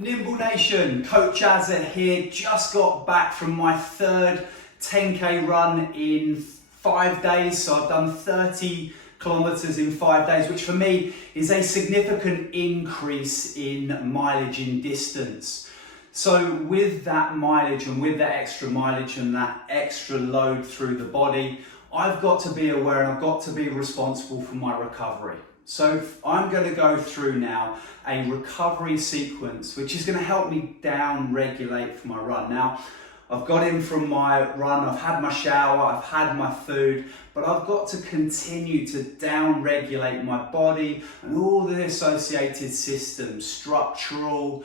Nimble Nation, Coach Azza here. Just got back from my third 10k run in 5 days. So I've done 30 kilometers in 5 days, which for me is a significant increase in mileage in distance. So with that mileage and with that extra mileage and that extra load through the body, I've got to be aware and I've got to be responsible for my recovery. So I'm going to go through now a recovery sequence, which is going to help me down regulate for my run. Now, I've got in from my run, I've had my shower, I've had my food, but I've got to continue to down regulate my body and all the associated systems, structural,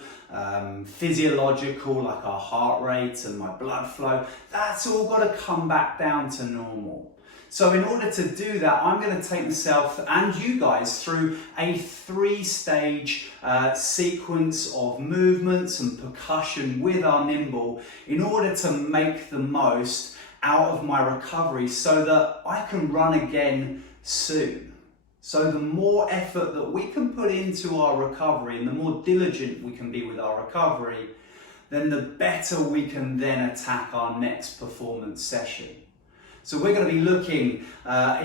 physiological, like our heart rate and my blood flow. That's all got to come back down to normal. So in order to do that, I'm going to take myself and you guys through a 3-stage sequence of movements and percussion with our nimble in order to make the most out of my recovery so that I can run again soon. So the more effort that we can put into our recovery and the more diligent we can be with our recovery, then the better we can then attack our next performance session. So we're going to be looking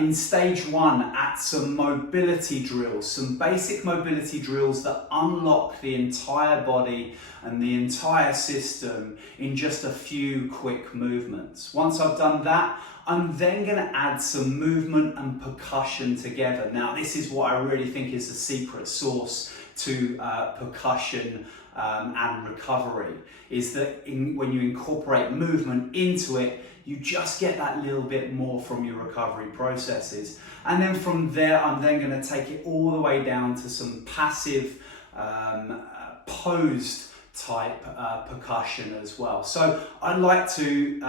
in stage 1 at some mobility drills, some basic mobility drills that unlock the entire body and the entire system in just a few quick movements. Once I've done that, I'm then going to add some movement and percussion together. Now, this is what I really think is the secret sauce to percussion and recovery, is that when you incorporate movement into it, you just get that little bit more from your recovery processes. And then from there, I'm then going to take it all the way down to some passive posed type percussion as well. So I'd like to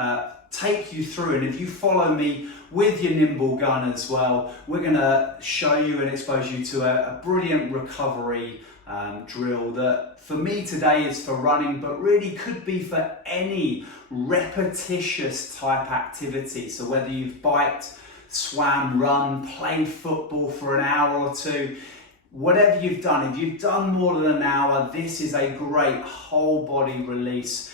take you through, and if you follow me with your nimble gun as well, we're going to show you and expose you to a brilliant recovery drill that for me today is for running, but really could be for any repetitious type activity. So whether you've biked, swam, run, played football for an hour or two, whatever you've done, if you've done more than an hour, this is a great whole body release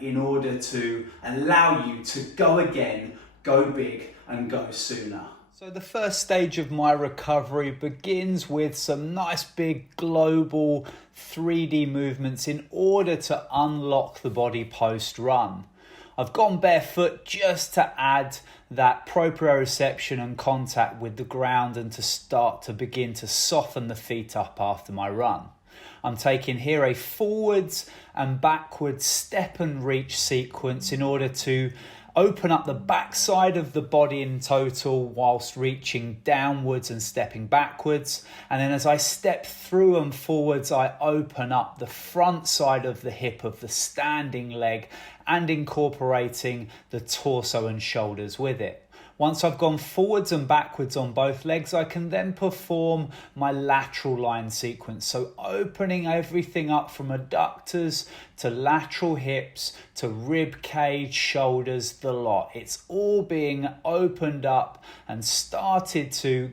in order to allow you to go again, go big and go sooner. So the first stage of my recovery begins with some nice big global 3D movements in order to unlock the body post-run. I've gone barefoot just to add that proprioception and contact with the ground and to start to begin to soften the feet up after my run. I'm taking here a forwards and backwards step and reach sequence in order to open up the backside of the body in total whilst reaching downwards and stepping backwards. And then as I step through and forwards, I open up the front side of the hip of the standing leg and incorporating the torso and shoulders with it. Once I've gone forwards and backwards on both legs, I can then perform my lateral line sequence. So opening everything up from adductors to lateral hips to rib cage, shoulders, the lot. It's all being opened up and started to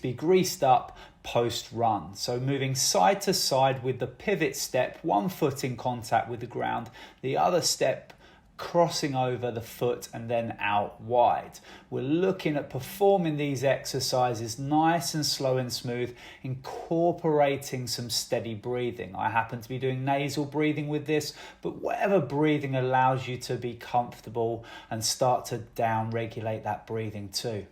be greased up post-run. So moving side to side with the pivot step, one foot in contact with the ground, the other step crossing over the foot and then out wide. We're looking at performing these exercises nice and slow and smooth, incorporating some steady breathing. I happen to be doing nasal breathing with this, but whatever breathing allows you to be comfortable and start to down regulate that breathing too.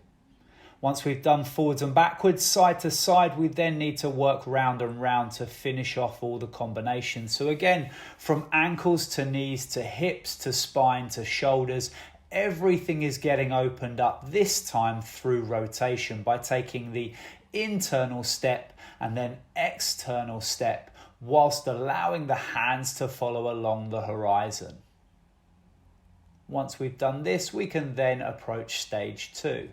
Once we've done forwards and backwards, side to side, we then need to work round and round to finish off all the combinations. So again, from ankles to knees to hips to spine to shoulders, everything is getting opened up, this time through rotation by taking the internal step and then external step whilst allowing the hands to follow along the horizon. Once we've done this, we can then approach stage 2.